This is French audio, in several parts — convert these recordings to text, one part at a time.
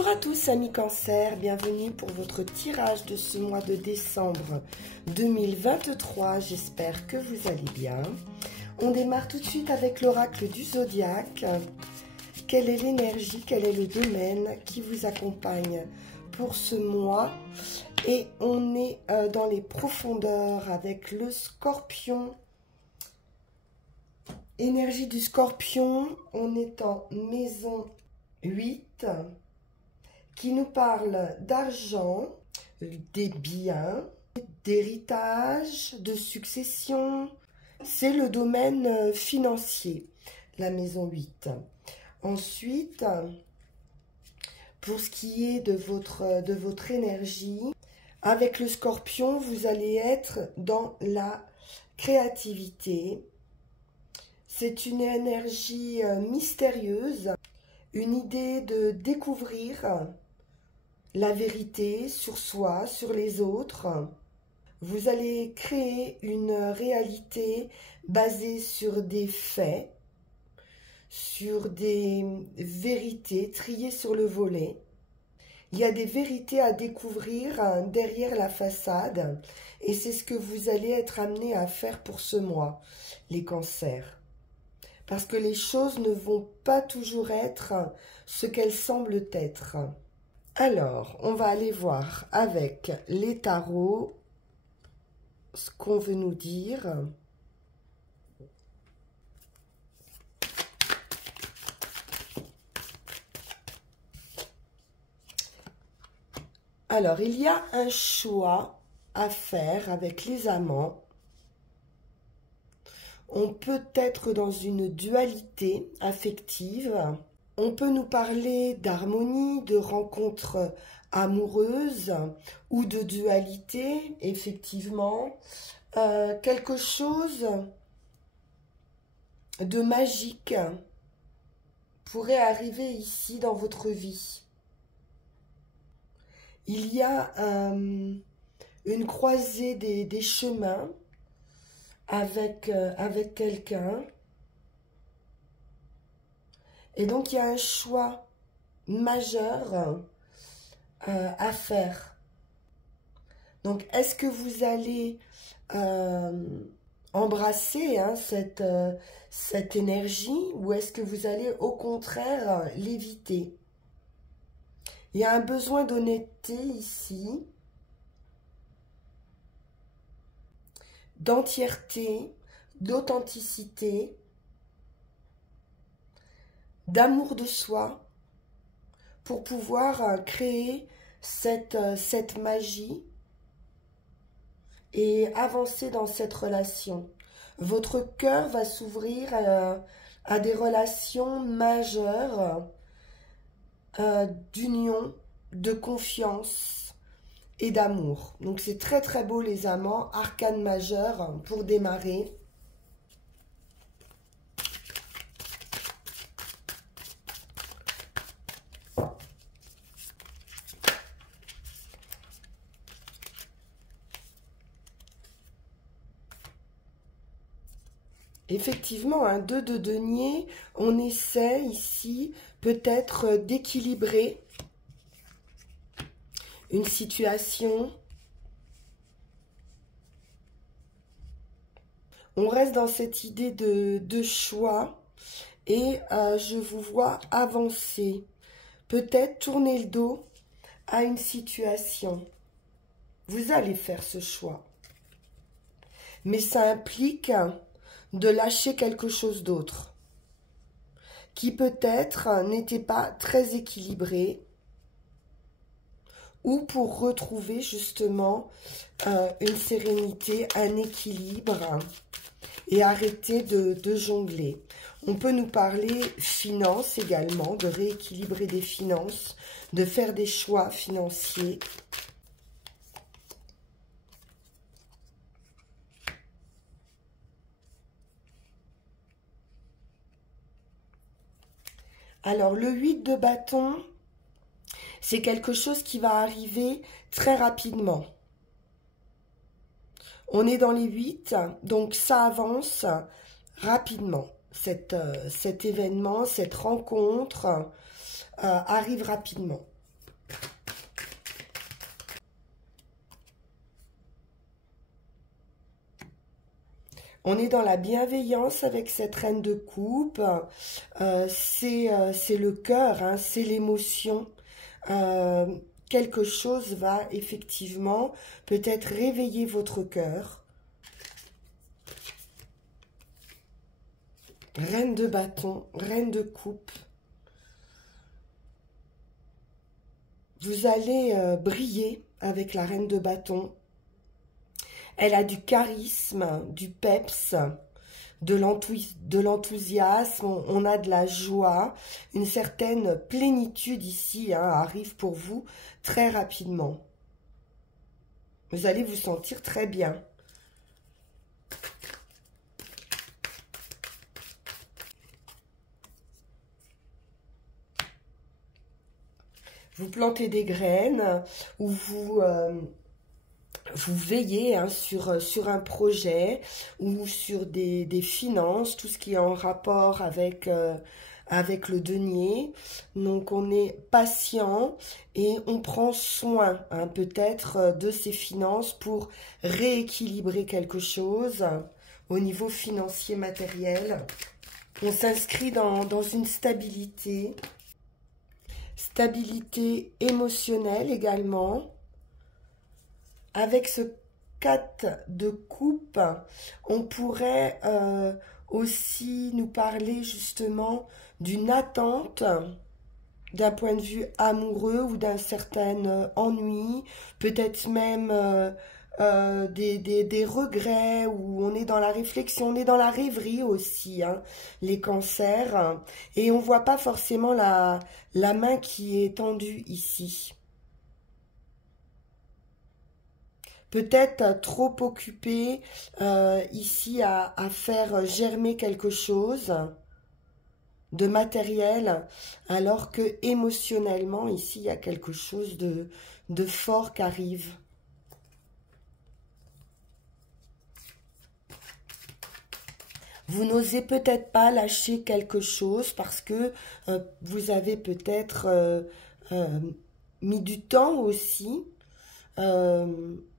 Bonjour à tous amis Cancer, bienvenue pour votre tirage de ce mois de décembre 2023, j'espère que vous allez bien. On démarre tout de suite avec l'oracle du zodiaque. Quelle est l'énergie, quel est le domaine qui vous accompagne pour ce mois? Et on est dans les profondeurs avec le Scorpion. Énergie du Scorpion, on est en maison 8 qui nous parle d'argent, des biens, d'héritage, de succession. C'est le domaine financier, la maison 8. Ensuite, pour ce qui est de votre énergie, avec le Scorpion, vous allez être dans la créativité. C'est une énergie mystérieuse, une idée de découvrir la vérité sur soi, sur les autres. Vous allez créer une réalité basée sur des faits, sur des vérités triées sur le volet. Il y a des vérités à découvrir derrière la façade et c'est ce que vous allez être amené à faire pour ce mois, les cancers. Parce que les choses ne vont pas toujours être ce qu'elles semblent être. Alors, on va aller voir avec les tarots ce qu'on veut nous dire. Alors, il y a un choix à faire avec les amants. On peut être dans une dualité affective. On peut nous parler d'harmonie, de rencontres amoureuses ou de dualité, effectivement. Quelque chose de magique pourrait arriver ici dans votre vie. Il y a une croisée des chemins avec quelqu'un. Et donc, il y a un choix majeur à faire. Donc, est-ce que vous allez embrasser cette énergie ou est-ce que vous allez au contraire l'éviter? Il y a un besoin d'honnêteté ici, d'entièreté, d'authenticité, d'amour de soi, pour pouvoir créer cette magie et avancer dans cette relation. Votre cœur va s'ouvrir à des relations majeures d'union, de confiance et d'amour. Donc c'est très très beau les amants, arcane majeur pour démarrer. Effectivement, un 2 de denier, on essaie ici peut-être d'équilibrer une situation. On reste dans cette idée de choix et je vous vois avancer. Peut-être tourner le dos à une situation. Vous allez faire ce choix. Mais ça implique de lâcher quelque chose d'autre qui peut-être n'était pas très équilibré ou pour retrouver justement une sérénité, un équilibre et arrêter de jongler. On peut nous parler finances également, de rééquilibrer des finances, de faire des choix financiers. Alors, le 8 de bâton, c'est quelque chose qui va arriver très rapidement. On est dans les 8, donc ça avance rapidement. Cet événement, cette rencontre arrive rapidement. On est dans la bienveillance avec cette reine de coupe. C'est le cœur, hein, c'est l'émotion. Euh, Quelque chose va effectivement peut-être réveiller votre cœur. Reine de bâton, reine de coupe. Vous allez briller avec la reine de bâton. Elle a du charisme, du peps, de l'enthousiasme, on a de la joie, une certaine plénitude ici hein, arrive pour vous très rapidement. Vous allez vous sentir très bien. Vous plantez des graines ou vous veillez hein, sur un projet ou sur des finances, tout ce qui est en rapport avec, avec le denier. Donc on est patient et on prend soin hein, peut-être de ses finances pour rééquilibrer quelque chose au niveau financier matériel. On s'inscrit dans une stabilité émotionnelle également. Avec ce 4 de coupe, on pourrait aussi nous parler justement d'une attente d'un point de vue amoureux ou d'un certain ennui, peut-être même des regrets où on est dans la réflexion, on est dans la rêverie aussi, hein, les cancers, et on ne voit pas forcément la main qui est tendue ici. Peut-être trop occupé ici à faire germer quelque chose de matériel, alors que émotionnellement, ici, il y a quelque chose de fort qui arrive. Vous n'osez peut-être pas lâcher quelque chose parce que vous avez peut-être mis du temps aussi,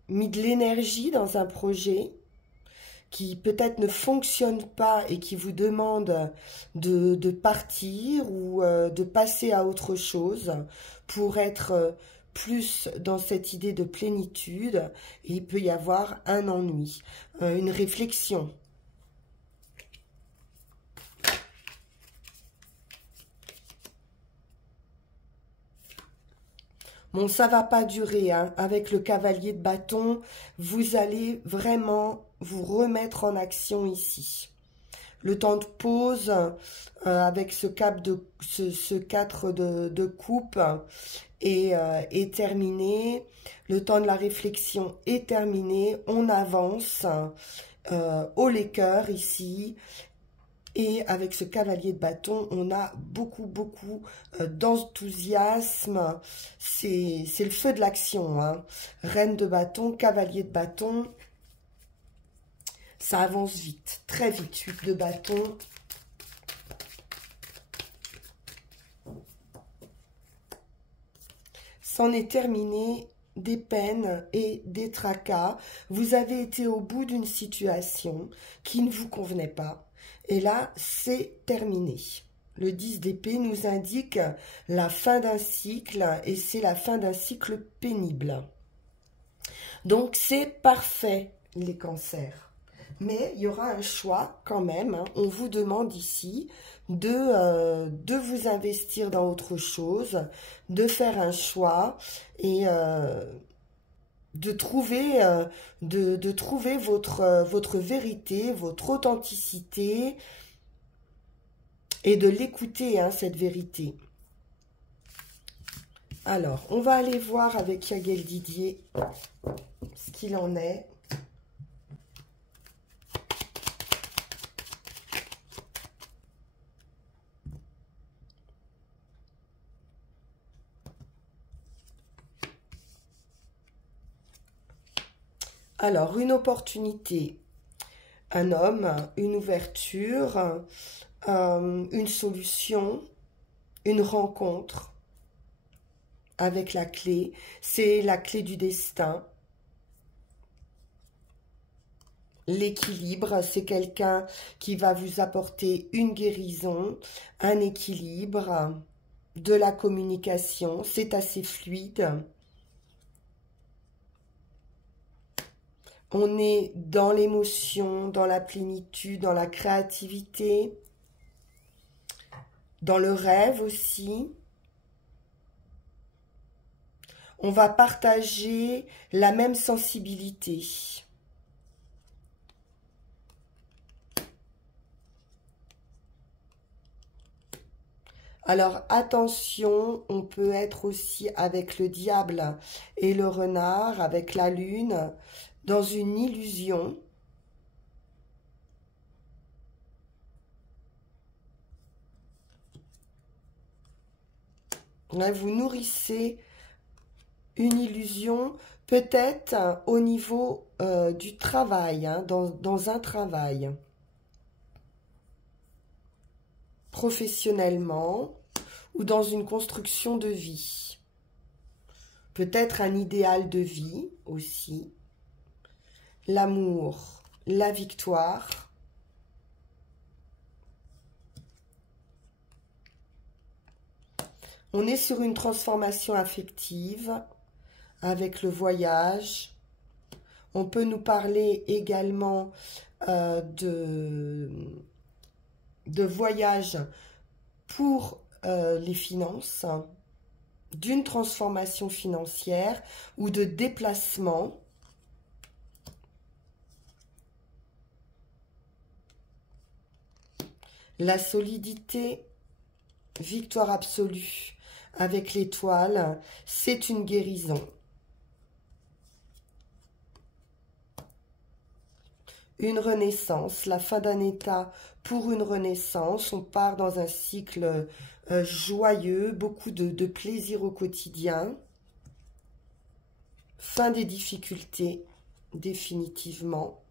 mis de l'énergie dans un projet qui peut-être ne fonctionne pas et qui vous demande de partir ou de passer à autre chose pour être plus dans cette idée de plénitude. Et il peut y avoir un ennui, une réflexion. Bon, ça va pas durer, hein. Avec le cavalier de bâton, vous allez vraiment vous remettre en action ici. Le temps de pause avec ce 4 de coupe est terminé. Le temps de la réflexion est terminé. On avance au cœur ici. Et avec ce cavalier de bâton, on a beaucoup d'enthousiasme. C'est le feu de l'action, hein. Reine de bâton, cavalier de bâton. Ça avance vite, très vite. 8 de bâton. C'en est terminé des peines et des tracas. Vous avez été au bout d'une situation qui ne vous convenait pas. Et là, c'est terminé. Le 10 d'épée nous indique la fin d'un cycle et c'est la fin d'un cycle pénible. Donc, c'est parfait, les cancers. Mais il y aura un choix quand même. Hein. On vous demande ici de vous investir dans autre chose, de faire un choix et de trouver votre vérité, votre authenticité et de l'écouter, hein, cette vérité. Alors, on va aller voir avec Yagel Didier ce qu'il en est. Alors, une opportunité, un homme, une ouverture, une solution, une rencontre, avec la clé. C'est la clé du destin. L'équilibre, c'est quelqu'un qui va vous apporter une guérison, un équilibre, de la communication. C'est assez fluide. On est dans l'émotion, dans la plénitude, dans la créativité, dans le rêve aussi. On va partager la même sensibilité. Alors attention, on peut être aussi avec le diable et le renard, avec la lune, dans une illusion. Là, vous nourrissez une illusion, peut-être au niveau du travail, hein, dans un travail. Professionnellement ou dans une construction de vie. Peut-être un idéal de vie aussi. L'amour, la victoire. On est sur une transformation affective avec le voyage. On peut nous parler également de voyage pour les finances, d'une transformation financière ou de déplacement. La solidité, victoire absolue avec l'étoile, c'est une guérison. Une renaissance, la fin d'un état pour une renaissance. On part dans un cycle joyeux, beaucoup de plaisir au quotidien. Fin des difficultés, définitivement.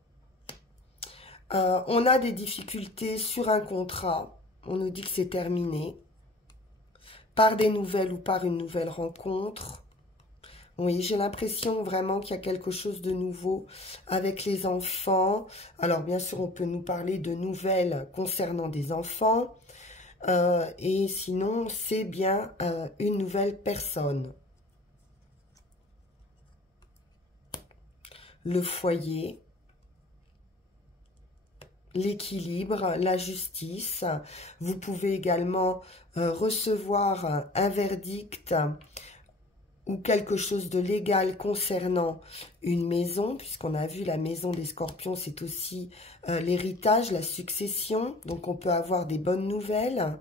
On a des difficultés sur un contrat. On nous dit que c'est terminé. Par des nouvelles ou par une nouvelle rencontre. Oui, j'ai l'impression vraiment qu'il y a quelque chose de nouveau avec les enfants. Alors, bien sûr, on peut nous parler de nouvelles concernant des enfants. Et sinon, c'est bien une nouvelle personne. Le foyer, l'équilibre, la justice. Vous pouvez également recevoir un verdict ou quelque chose de légal concernant une maison, puisqu'on a vu la maison des scorpions, c'est aussi l'héritage, la succession. Donc on peut avoir des bonnes nouvelles.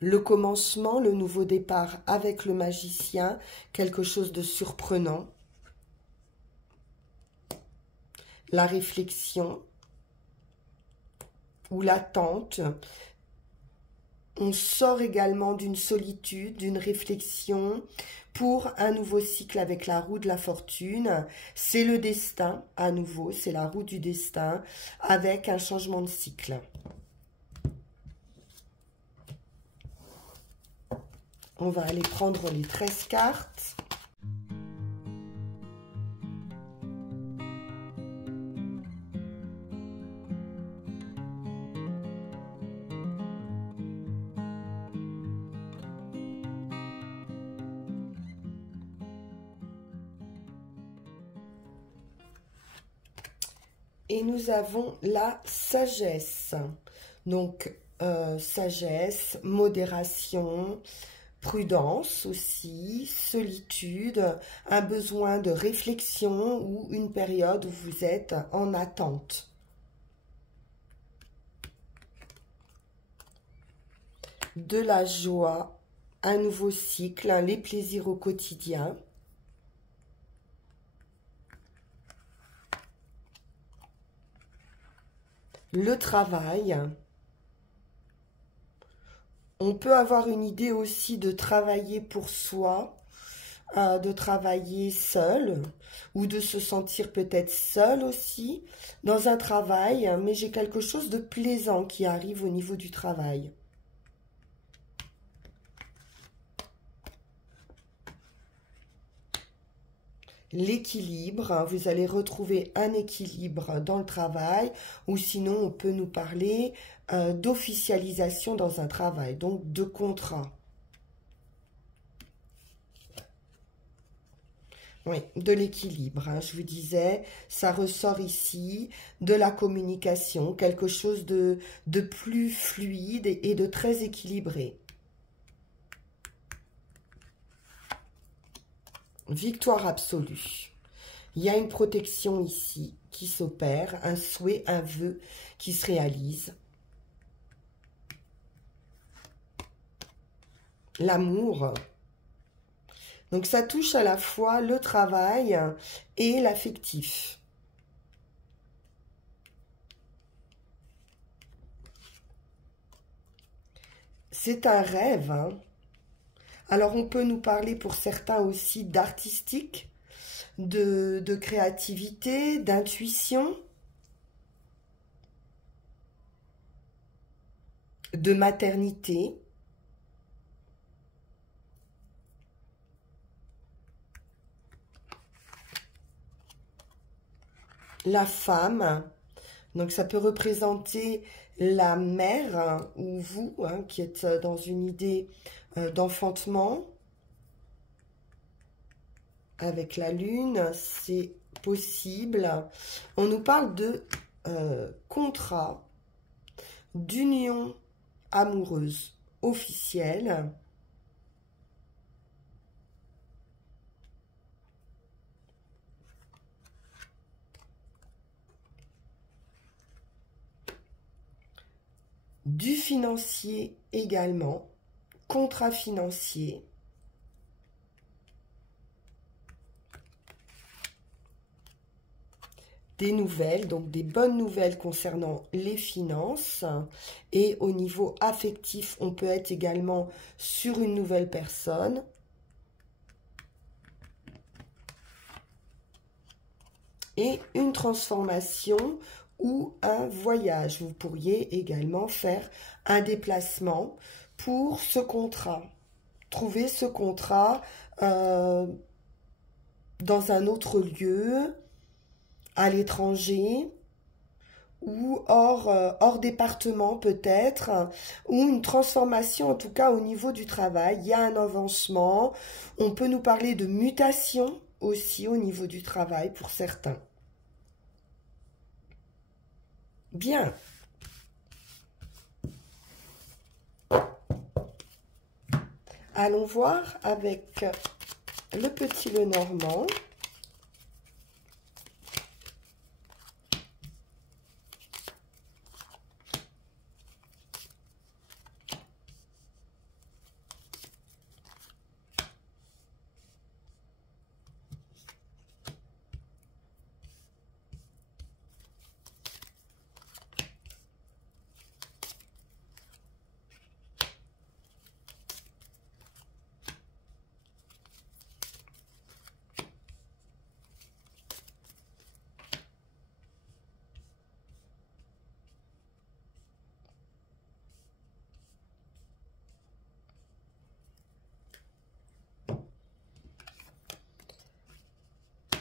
Le commencement, le nouveau départ avec le magicien, quelque chose de surprenant. La réflexion ou l'attente. On sort également d'une solitude, d'une réflexion pour un nouveau cycle avec la roue de la fortune. C'est le destin, à nouveau, c'est la roue du destin avec un changement de cycle. On va aller prendre les 13 cartes. Et nous avons la sagesse. Donc, sagesse, modération, prudence aussi, solitude, un besoin de réflexion ou une période où vous êtes en attente. De la joie, un nouveau cycle, les plaisirs au quotidien. Le travail. On peut avoir une idée aussi de travailler pour soi, de travailler seul ou de se sentir peut-être seul aussi dans un travail, mais j'ai quelque chose de plaisant qui arrive au niveau du travail. l'équilibre. Vous allez retrouver un équilibre dans le travail, ou sinon on peut nous parler d'officialisation dans un travail, donc de contrat. Oui, de l'équilibre, hein, je vous disais, ça ressort ici, de la communication, quelque chose de plus fluide et de très équilibré. Victoire absolue. Il y a une protection ici qui s'opère, un souhait, un vœu qui se réalise. L'amour. Donc ça touche à la fois le travail et l'affectif. C'est un rêve, hein. Alors on peut nous parler pour certains aussi d'artistique, de créativité, d'intuition, de maternité. La femme, donc ça peut représenter la mère, hein, ou vous, hein, qui êtes dans une idée d'enfantement. Avec la lune, c'est possible. On nous parle de contrat, d'union amoureuse officielle. Du financier également, contrat financier. Des nouvelles, donc des bonnes nouvelles concernant les finances. Et au niveau affectif, on peut être également sur une nouvelle personne. Et une transformation ou un voyage. Vous pourriez également faire un déplacement pour ce contrat. Trouver ce contrat dans un autre lieu, à l'étranger, ou hors département peut-être, ou une transformation en tout cas au niveau du travail. Il y a un avancement. On peut nous parler de mutation aussi au niveau du travail pour certains. Bien. Allons voir avec le petit Lenormand.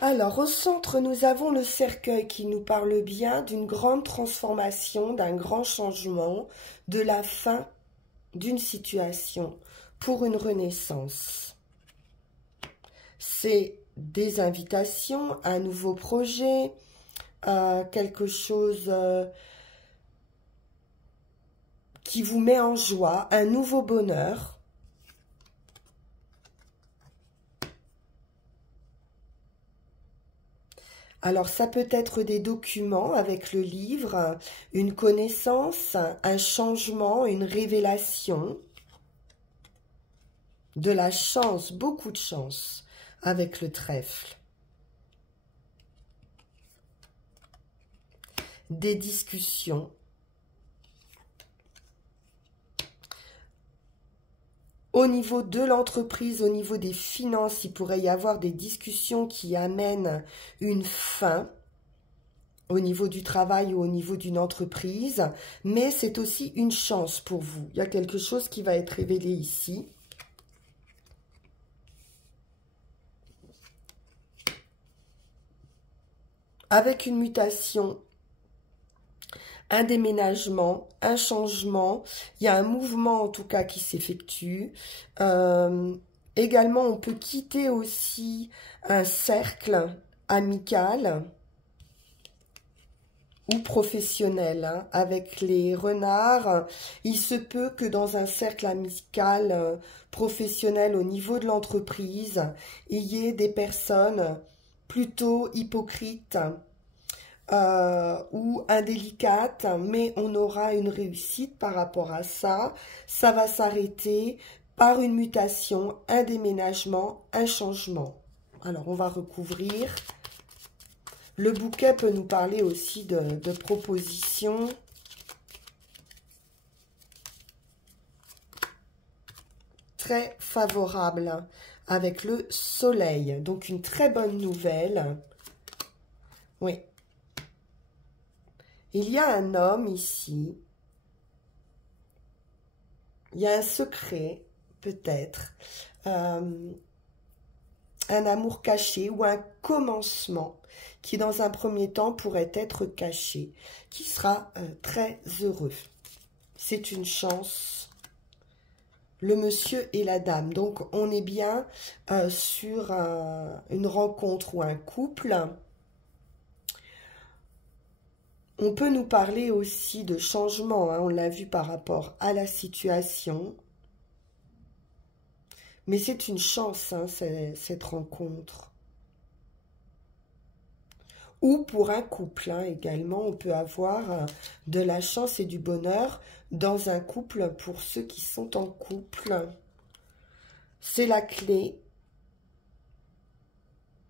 Alors, au centre, nous avons le cercueil qui nous parle bien d'une grande transformation, d'un grand changement, de la fin d'une situation pour une renaissance. C'est des invitations, un nouveau projet, quelque chose qui vous met en joie, un nouveau bonheur. Alors, ça peut être des documents avec le livre, une connaissance, un changement, une révélation, de la chance, beaucoup de chance avec le trèfle. Des discussions. Au niveau de l'entreprise, au niveau des finances, il pourrait y avoir des discussions qui amènent une fin au niveau du travail ou au niveau d'une entreprise, mais c'est aussi une chance pour vous. Il y a quelque chose qui va être révélé ici. avec une mutation, un déménagement, un changement. Il y a un mouvement en tout cas qui s'effectue. Également, on peut quitter aussi un cercle amical ou professionnel, hein. Avec les renards, il se peut que dans un cercle amical professionnel au niveau de l'entreprise, il y ait des personnes plutôt hypocrites ou indélicates, mais on aura une réussite par rapport à ça. Ça va s'arrêter par une mutation, un déménagement, un changement. Alors, on va recouvrir. Le bouquet peut nous parler aussi de propositions. Très favorable avec le soleil. Donc, une très bonne nouvelle. Oui. Il y a un homme ici. Il y a un secret, peut-être. Un amour caché ou un commencement qui dans un premier temps pourrait être caché, qui sera très heureux. C'est une chance. Le monsieur et la dame. Donc on est bien sur une rencontre ou un couple. On peut nous parler aussi de changement, hein, on l'a vu par rapport à la situation. Mais c'est une chance, hein, cette rencontre. Ou pour un couple, hein, également, on peut avoir de la chance et du bonheur dans un couple pour ceux qui sont en couple. C'est la clé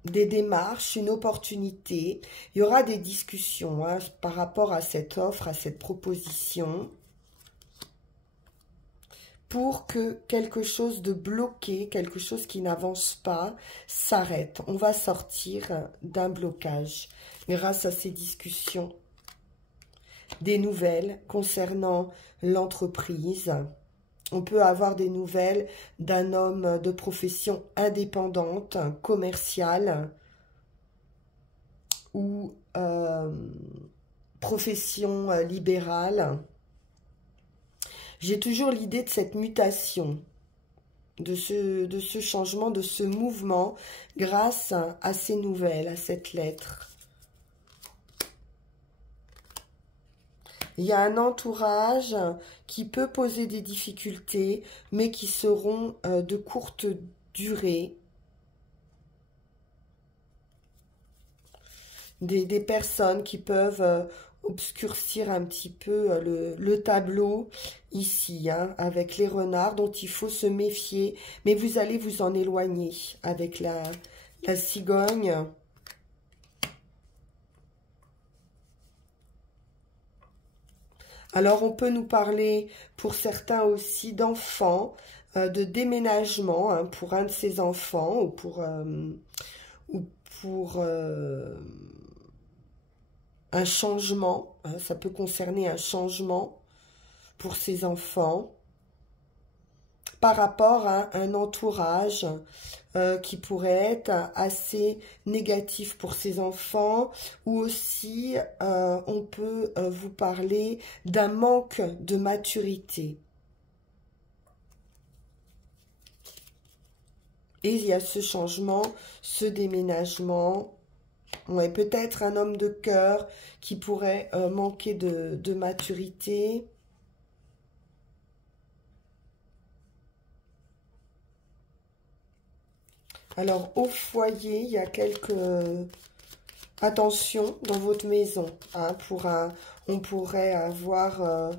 des démarches, une opportunité. Il y aura des discussions hein, par rapport à cette offre, à cette proposition, pour que quelque chose de bloqué, quelque chose qui n'avance pas, s'arrête. On va sortir d'un blocage grâce à ces discussions. Des nouvelles concernant l'entreprise. On peut avoir des nouvelles d'un homme de profession indépendante, commerciale ou profession libérale. J'ai toujours l'idée de cette mutation, de ce changement, de ce mouvement grâce à ces nouvelles, à cette lettre. Il y a un entourage qui peut poser des difficultés, mais qui seront de courte durée. Des personnes qui peuvent obscurcir un petit peu le tableau ici, hein, avec les renards dont il faut se méfier. Mais vous allez vous en éloigner avec la cigogne. Alors, on peut nous parler pour certains aussi d'enfants, de déménagement hein, pour un de ces enfants ou pour un changement. Hein, ça peut concerner un changement pour ces enfants par rapport à un entourage qui pourrait être assez négatif pour ces enfants, ou aussi on peut vous parler d'un manque de maturité. Et il y a ce changement, ce déménagement. Ouais, peut-être un homme de cœur qui pourrait manquer de maturité. Alors, au foyer, il y a quelques... Attention dans votre maison. Hein, on pourrait avoir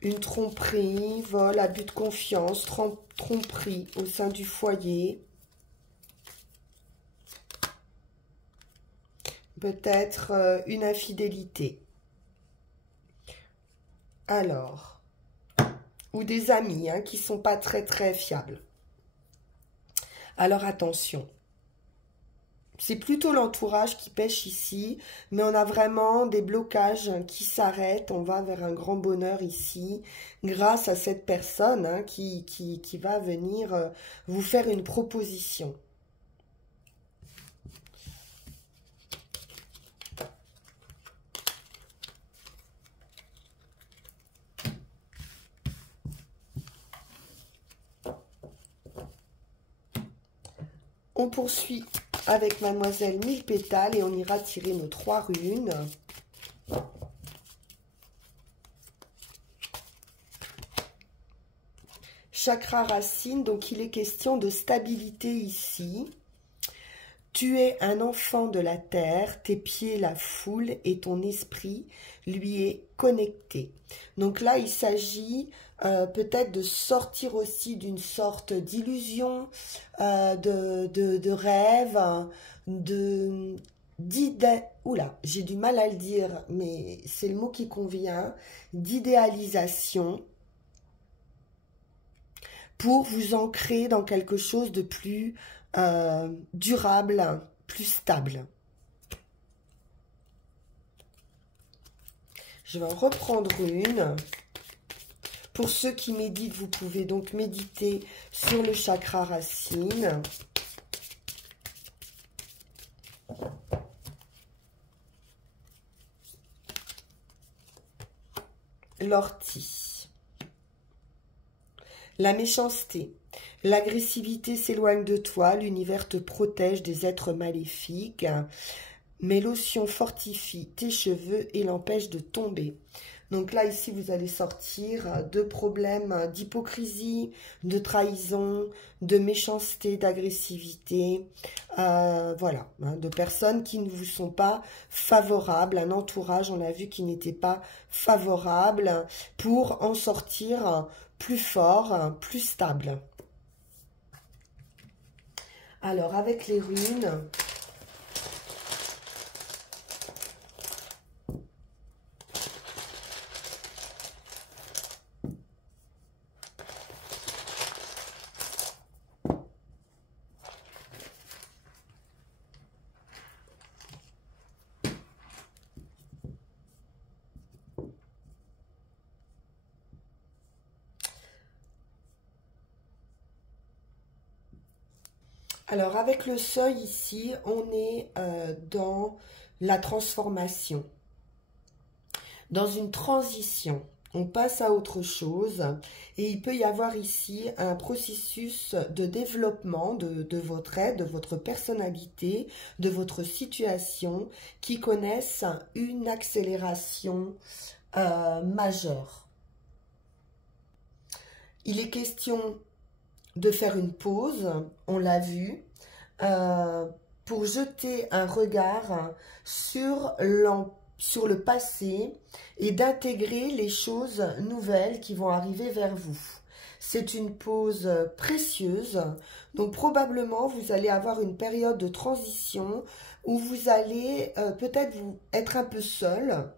une tromperie, vol, abus de confiance, tromperie au sein du foyer. Peut-être une infidélité. Alors, ou des amis hein, qui ne sont pas très fiables. Alors attention, c'est plutôt l'entourage qui pêche ici, mais on a vraiment des blocages qui s'arrêtent. On va vers un grand bonheur ici, grâce à cette personne hein, qui va venir vous faire une proposition. On poursuit avec Mademoiselle Mille Pétales et on ira tirer nos 3 runes. Chakra racine, donc il est question de stabilité ici. Tu es un enfant de la terre, tes pieds la foule et ton esprit lui est connecté. Donc là, il s'agit peut-être de sortir aussi d'une sorte d'illusion, de rêve, d'idée. Oula, j'ai du mal à le dire, mais c'est le mot qui convient, d'idéalisation, pour vous ancrer dans quelque chose de plus durable, plus stable. Je vais en reprendre une. Pour ceux qui méditent, vous pouvez donc méditer sur le chakra racine. L'ortie. La méchanceté. L'agressivité s'éloigne de toi, l'univers te protège des êtres maléfiques, mais lotion fortifie tes cheveux et l'empêche de tomber. Donc là, ici, vous allez sortir de problèmes d'hypocrisie, de trahison, de méchanceté, d'agressivité, voilà, hein, de personnes qui ne vous sont pas favorables, un entourage, on l'a vu, qui n'était pas favorable, pour en sortir plus fort, plus stable. Alors, avec les runes, alors, avec le seuil ici, on est dans la transformation, dans une transition. On passe à autre chose et il peut y avoir ici un processus de développement de votre être, de votre personnalité, de votre situation qui connaissent une accélération majeure. Il est question de faire une pause, on l'a vu, pour jeter un regard sur le passé et d'intégrer les choses nouvelles qui vont arriver vers vous. C'est une pause précieuse, donc probablement vous allez avoir une période de transition où vous allez peut-être être un peu seul,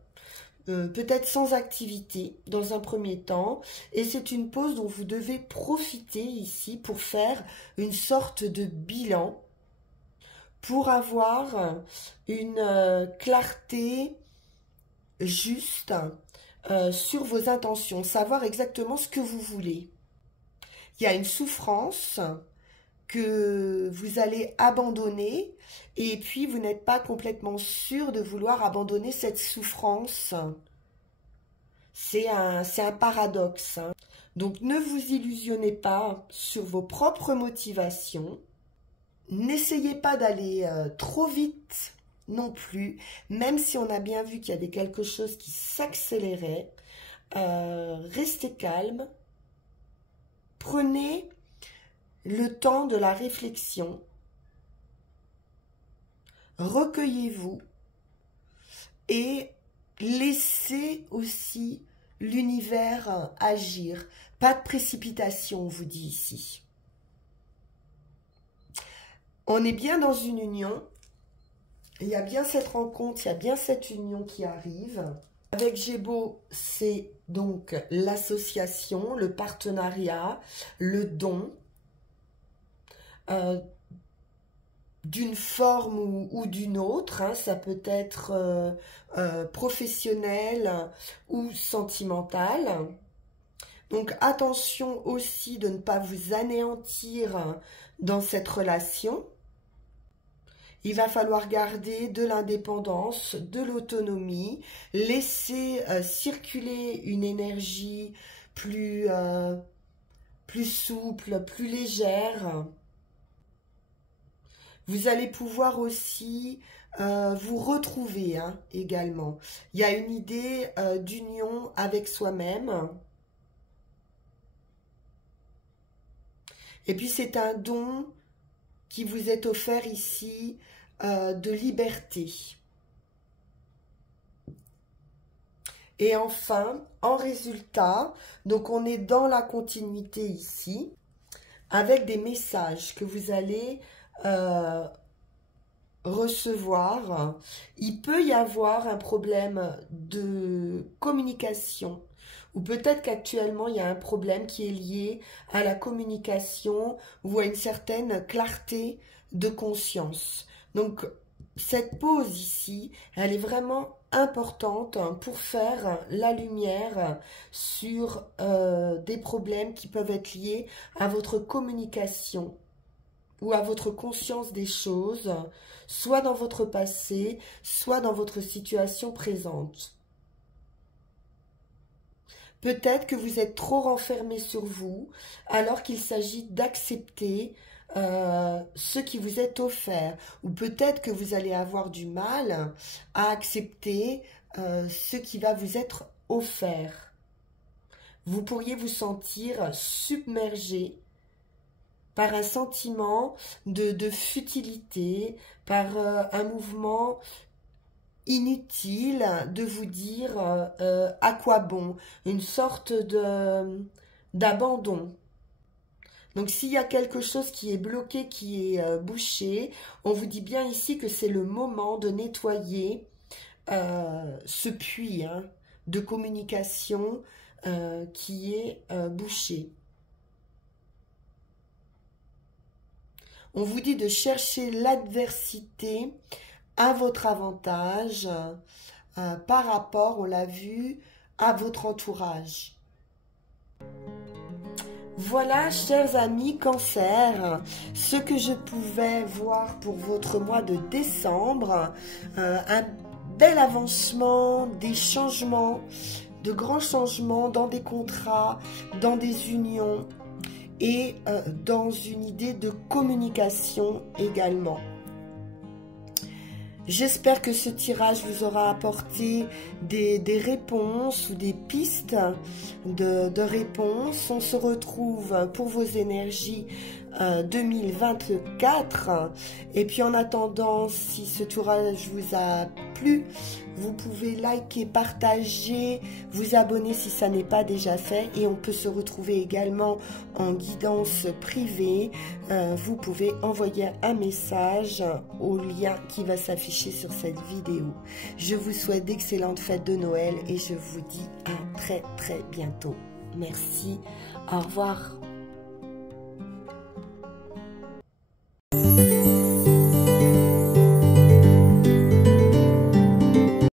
peut-être sans activité dans un premier temps, et c'est une pause dont vous devez profiter ici pour faire une sorte de bilan, pour avoir une clarté juste sur vos intentions, savoir exactement ce que vous voulez. Il y a une souffrance que vous allez abandonner et puis vous n'êtes pas complètement sûr de vouloir abandonner cette souffrance. C'est un paradoxe, hein. Donc ne vous illusionnez pas sur vos propres motivations. N'essayez pas d'aller trop vite non plus, même si on a bien vu qu'il y avait quelque chose qui s'accélérait. Restez calme. Prenez le temps de la réflexion, recueillez-vous et laissez aussi l'univers agir. Pas de précipitation, on vous dit ici. On est bien dans une union, il y a bien cette rencontre, il y a bien cette union qui arrive. Avec Gémeaux, c'est donc l'association, le partenariat, le don, d'une forme ou d'une autre, hein, ça peut être professionnel ou sentimental. Donc attention aussi de ne pas vous anéantir dans cette relation. Il va falloir garder de l'indépendance, de l'autonomie, laisser circuler une énergie plus souple, plus légère. Vous allez pouvoir aussi vous retrouver hein, également. Il y a une idée d'union avec soi-même. Et puis c'est un don qui vous est offert ici de liberté. Et enfin, en résultat, donc on est dans la continuité ici, avec des messages que vous allez recevoir. Il peut y avoir un problème de communication, ou peut-être qu'actuellement il y a un problème qui est lié à la communication ou à une certaine clarté de conscience. Donc cette pause ici, elle est vraiment importante pour faire la lumière sur des problèmes qui peuvent être liés à votre communication ou à votre conscience des choses, soit dans votre passé, soit dans votre situation présente. Peut-être que vous êtes trop renfermé sur vous, alors qu'il s'agit d'accepter ce qui vous est offert. Ou peut-être que vous allez avoir du mal à accepter ce qui va vous être offert. Vous pourriez vous sentir submergé par un sentiment de futilité, par un mouvement inutile de vous dire à quoi bon, une sorte d'abandon. Donc s'il y a quelque chose qui est bloqué, qui est bouché, on vous dit bien ici que c'est le moment de nettoyer ce puits hein, de communication qui est bouché. On vous dit de chercher l'adversité à votre avantage par rapport, on l'a vu, à votre entourage. Voilà, chers amis Cancer, ce que je pouvais voir pour votre mois de décembre. Un bel avancement, des changements, de grands changements dans des contrats, dans des unions et dans une idée de communication également. J'espère que ce tirage vous aura apporté des réponses ou des pistes de réponses. On se retrouve pour vos énergies 2024. Et puis en attendant, si ce tirage vous a plu, vous pouvez liker, partager, vous abonner si ça n'est pas déjà fait. Et on peut se retrouver également en guidance privée. Vous pouvez envoyer un message au lien qui va s'afficher sur cette vidéo. Je vous souhaite d'excellentes fêtes de Noël et je vous dis à très bientôt. Merci, au revoir.